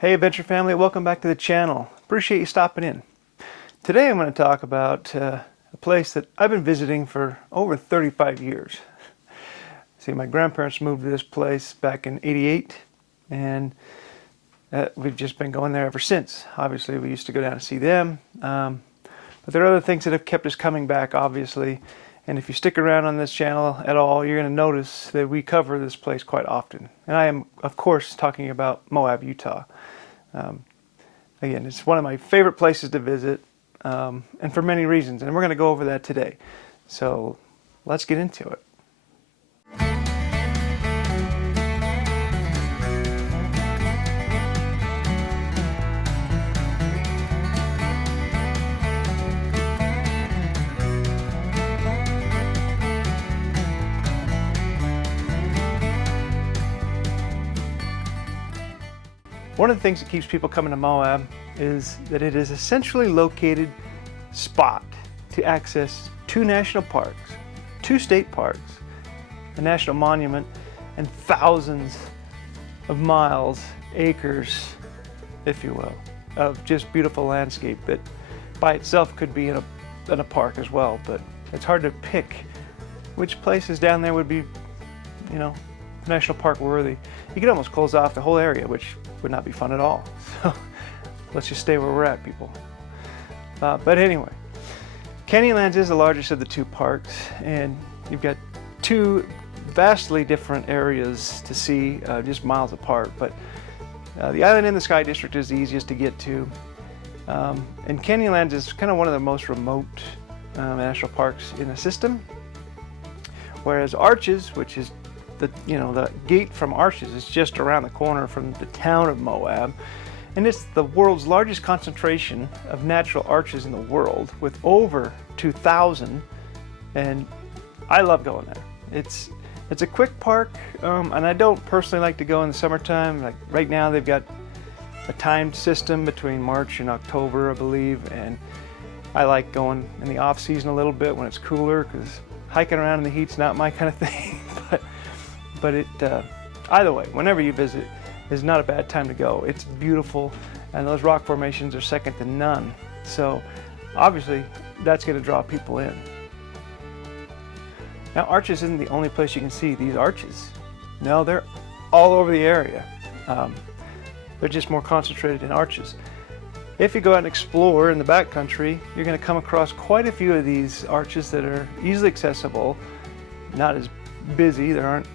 Hey Adventure family, welcome back to the channel. Appreciate you stopping in. Today I'm going to talk about a place that I've been visiting for over 35 years. See, my grandparents moved to this place back in '88 and we've just been going there ever since. Obviously we used to go down to see them, but there are other things that have kept us coming back, obviously. And if you stick around on this channel at all, you're going to notice that we cover this place quite often. And I am, of course, talking about Moab, Utah. Again, it's one of my favorite places to visit, and for many reasons. And we're going to go over that today. So let's get into it. One of the things that keeps people coming to Moab is that it is a centrally located spot to access 2 national parks, 2 state parks, a national monument, and thousands of miles, acres, if you will, of just beautiful landscape that by itself could be in a park as well. But it's hard to pick which places down there would be, national park worthy. You could almost close off the whole area, which would not be fun at all. So let's just stay where we're at, people. But anyway, Canyonlands is the largest of the 2 parks, and you've got 2 vastly different areas to see, just miles apart. But the Island in the Sky District is the easiest to get to, and Canyonlands is kind of one of the most remote national parks in the system. Whereas Arches, which is the gate from Arches, is just around the corner from the town of Moab, and it's the world's largest concentration of natural arches in the world, with over 2,000. And I love going there. It's a quick park, and I don't personally like to go in the summertime. Like right now, they've got a timed system between March and October, I believe, and I like going in the off season a little bit when it's cooler, because hiking around in the heat's not my kind of thing. But either way, whenever you visit, is not a bad time to go. It's beautiful, and those rock formations are second to none. So obviously, that's going to draw people in. Now, Arches isn't the only place you can see these arches. No, they're all over the area. They're just more concentrated in Arches. If you go out and explore in the backcountry, you're going to come across quite a few of these arches that are easily accessible, not as busy. There aren't,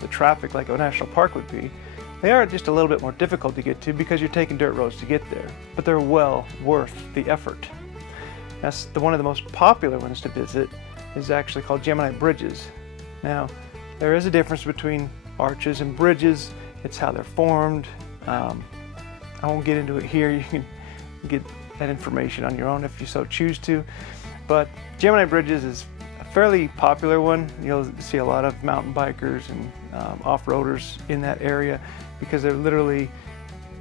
the traffic like a national park would be. They are just a little bit more difficult to get to because you're taking dirt roads to get there, but they're well worth the effort. That's one of the most popular ones to visit is actually called Gemini Bridges. Now, there is a difference between arches and bridges. It's how they're formed. I won't get into it here. You can get that information on your own if you so choose to. But Gemini Bridges is a fairly popular one. You'll see a lot of mountain bikers and off-roaders in that area because they're literally,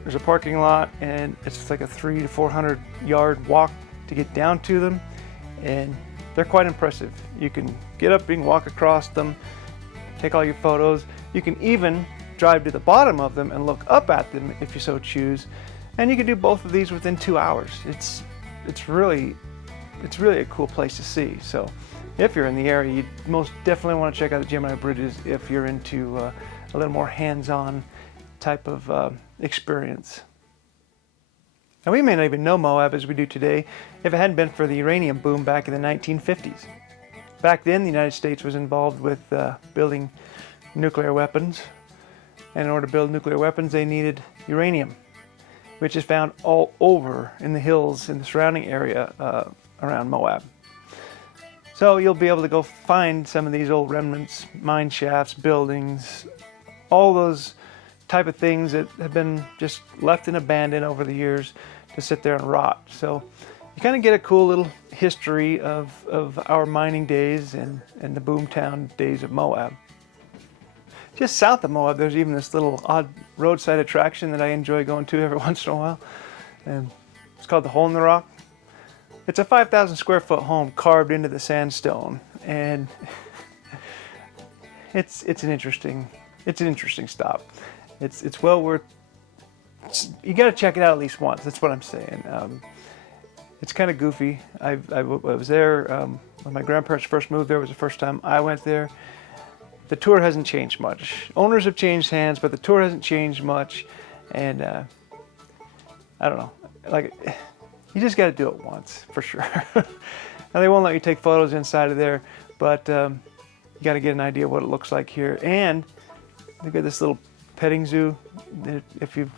there's a parking lot and it's like a 300 to 400 yard walk to get down to them, and they're quite impressive. You can get up and walk across them, take all your photos. You can even drive to the bottom of them and look up at them if you so choose, and you can do both of these within 2 hours. It's really a cool place to see. So if you're in the area, you most definitely want to check out the Gemini Bridges if you're into a little more hands-on type of experience. Now, we may not even know Moab as we do today if it hadn't been for the uranium boom back in the 1950s. Back then, the United States was involved with building nuclear weapons, and in order to build nuclear weapons, they needed uranium, which is found all over in the hills in the surrounding area around Moab. So you'll be able to go find some of these old remnants, mine shafts, buildings, all those type of things that have been just left and abandoned over the years to sit there and rot. So you kind of get a cool little history of our mining days and the boomtown days of Moab. Just south of Moab, there's even this little odd roadside attraction that I enjoy going to every once in a while. And it's called the Hole in the Rock. It's a 5,000 square foot home carved into the sandstone, and it's an interesting stop. It's well worth you got to check it out at least once. That's what I'm saying. It's kind of goofy. I was there when my grandparents first moved there. It was the first time I went there. The tour hasn't changed much. Owners have changed hands, but the tour hasn't changed much. And I don't know. Like, you just got to do it once for sure. Now they won't let you take photos inside of there, but you got to get an idea of what it looks like here. And they've got this little petting zoo. If you've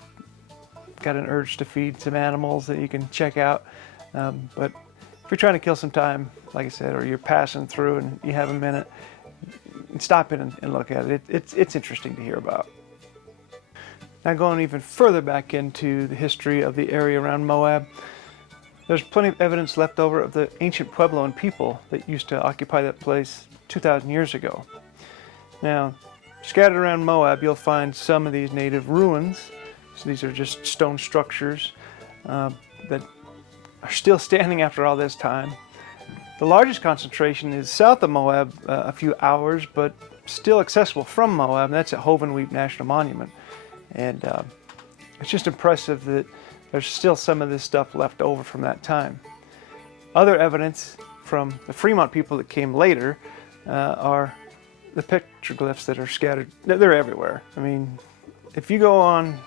got an urge to feed some animals, that you can check out. But if you're trying to kill some time, like I said, or you're passing through and you have a minute, stop in and look at it. It's interesting to hear about. Now going even further back into the history of the area around Moab, there's plenty of evidence left over of the ancient Puebloan people that used to occupy that place 2,000 years ago. Now, scattered around Moab, you'll find some of these native ruins. So these are just stone structures that are still standing after all this time. The largest concentration is south of Moab, a few hours, but still accessible from Moab, and that's at Hovenweep National Monument. And it's just impressive that there's still some of this stuff left over from that time. Other evidence from the Fremont people that came later are the petroglyphs that are scattered. They're everywhere. I mean, if you go on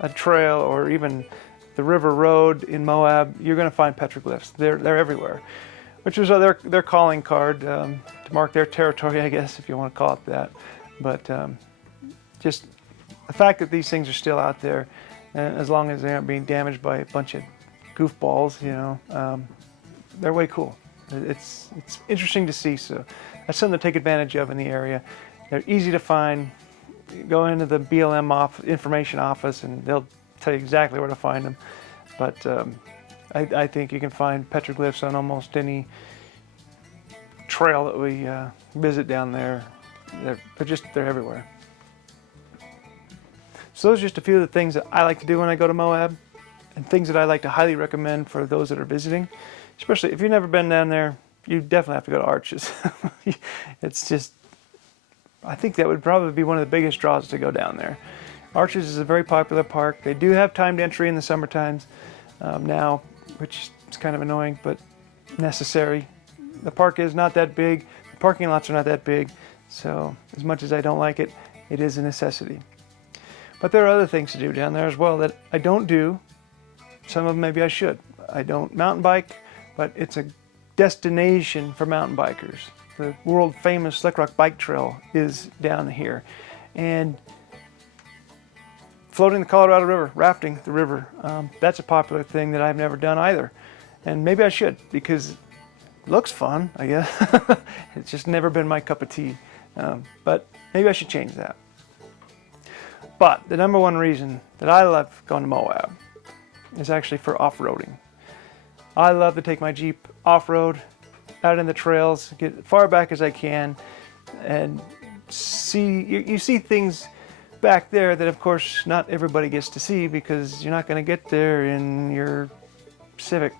a trail or even the river road in Moab, you're going to find petroglyphs. They're everywhere, which was their calling card to mark their territory, I guess, if you want to call it that. But just the fact that these things are still out there, and as long as they aren't being damaged by a bunch of goofballs, you know, they're way cool. It's interesting to see, so that's something to take advantage of in the area. They're easy to find. Go into the BLM information office and they'll tell you exactly where to find them. But I think you can find petroglyphs on almost any trail that we visit down there. They're everywhere. So those are just a few of the things that I like to do when I go to Moab, and things that I like to highly recommend for those that are visiting. Especially if you've never been down there, you definitely have to go to Arches. It's just, I think that would probably be one of the biggest draws to go down there. Arches is a very popular park. They do have timed entry in the summer times now, which is kind of annoying, but necessary. The park is not that big. The parking lots are not that big. So as much as I don't like it, it is a necessity. But there are other things to do down there as well that I don't do. Some of them maybe I should. I don't mountain bike, but it's a destination for mountain bikers. The world famous Slick Rock Bike Trail is down here. And floating the Colorado River, rafting the river, that's a popular thing that I've never done either. And maybe I should, because it looks fun, I guess. It's just never been my cup of tea. But maybe I should change that. But the number one reason that I love going to Moab is actually for off-roading. I love to take my Jeep off-road, out in the trails, get as far back as I can, and see, you see things back there that of course not everybody gets to see, because you're not going to get there in your Civic.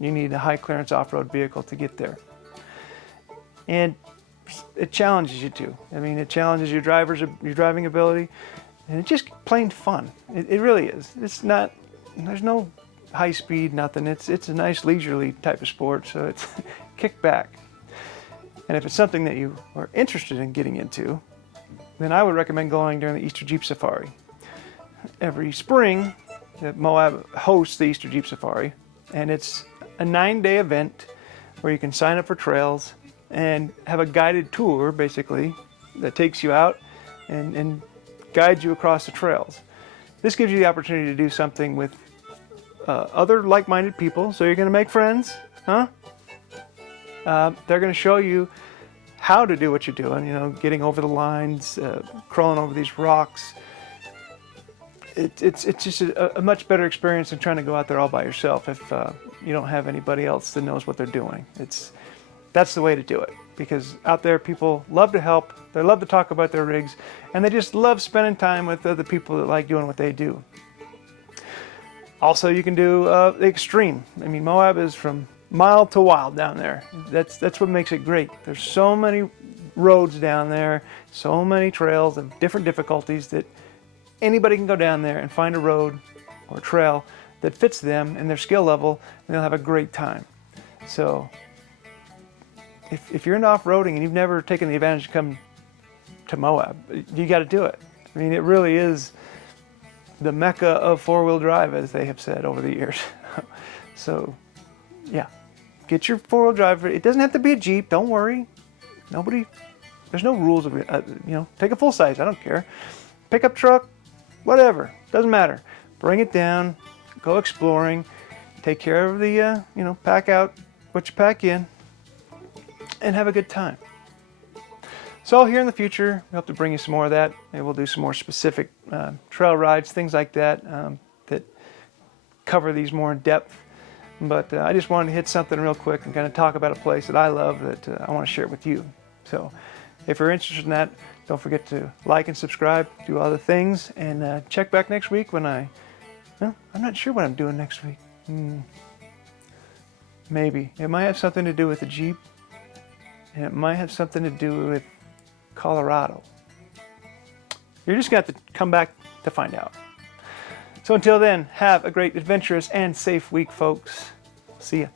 You need a high clearance off-road vehicle to get there. And it challenges you too. I mean, it challenges your driving ability, and it's just plain fun. It really is. It's not, there's no high speed, nothing. It's a nice leisurely type of sport, so it's kick back. And if it's something that you are interested in getting into, then I would recommend going during the Easter Jeep Safari. Every spring, Moab hosts the Easter Jeep Safari, and it's a 9-day event where you can sign up for trails and have a guided tour, basically, that takes you out and guides you across the trails. This gives you the opportunity to do something with other like-minded people, so you're going to make friends, huh? They're going to show you how to do what you're doing, you know, getting over the lines, crawling over these rocks. It's just a much better experience than trying to go out there all by yourself if you don't have anybody else that knows what they're doing. That's the way to do it, because out there people love to help, they love to talk about their rigs, and they just love spending time with other people that like doing what they do. Also, you can do the extreme. I mean, Moab is from mild to wild down there. That's what makes it great. There's so many roads down there, so many trails of different difficulties that anybody can go down there and find a road or a trail that fits them and their skill level, and they'll have a great time. So if you're into off-roading and you've never taken the advantage to come to Moab, you got to do it. I mean, it really is the mecca of four-wheel drive, as they have said over the years. So yeah, get your four-wheel drive. It doesn't have to be a Jeep. Don't worry. There's no rules of it. Take a full size. I don't care. Pickup truck, whatever. Doesn't matter. Bring it down. Go exploring. Take care of the, pack out what you pack in, and have a good time. So here in the future, we hope to bring you some more of that. Maybe we'll do some more specific trail rides, things like that, that cover these more in depth. But I just wanted to hit something real quick and kind of talk about a place that I love that I want to share with you. So if you're interested in that, don't forget to like and subscribe, do other things, and check back next week when I'm not sure what I'm doing next week. Maybe. It might have something to do with the Jeep, and it might have something to do with Colorado. You're just going to have to come back to find out. So until then, have a great, adventurous, and safe week, folks. See ya.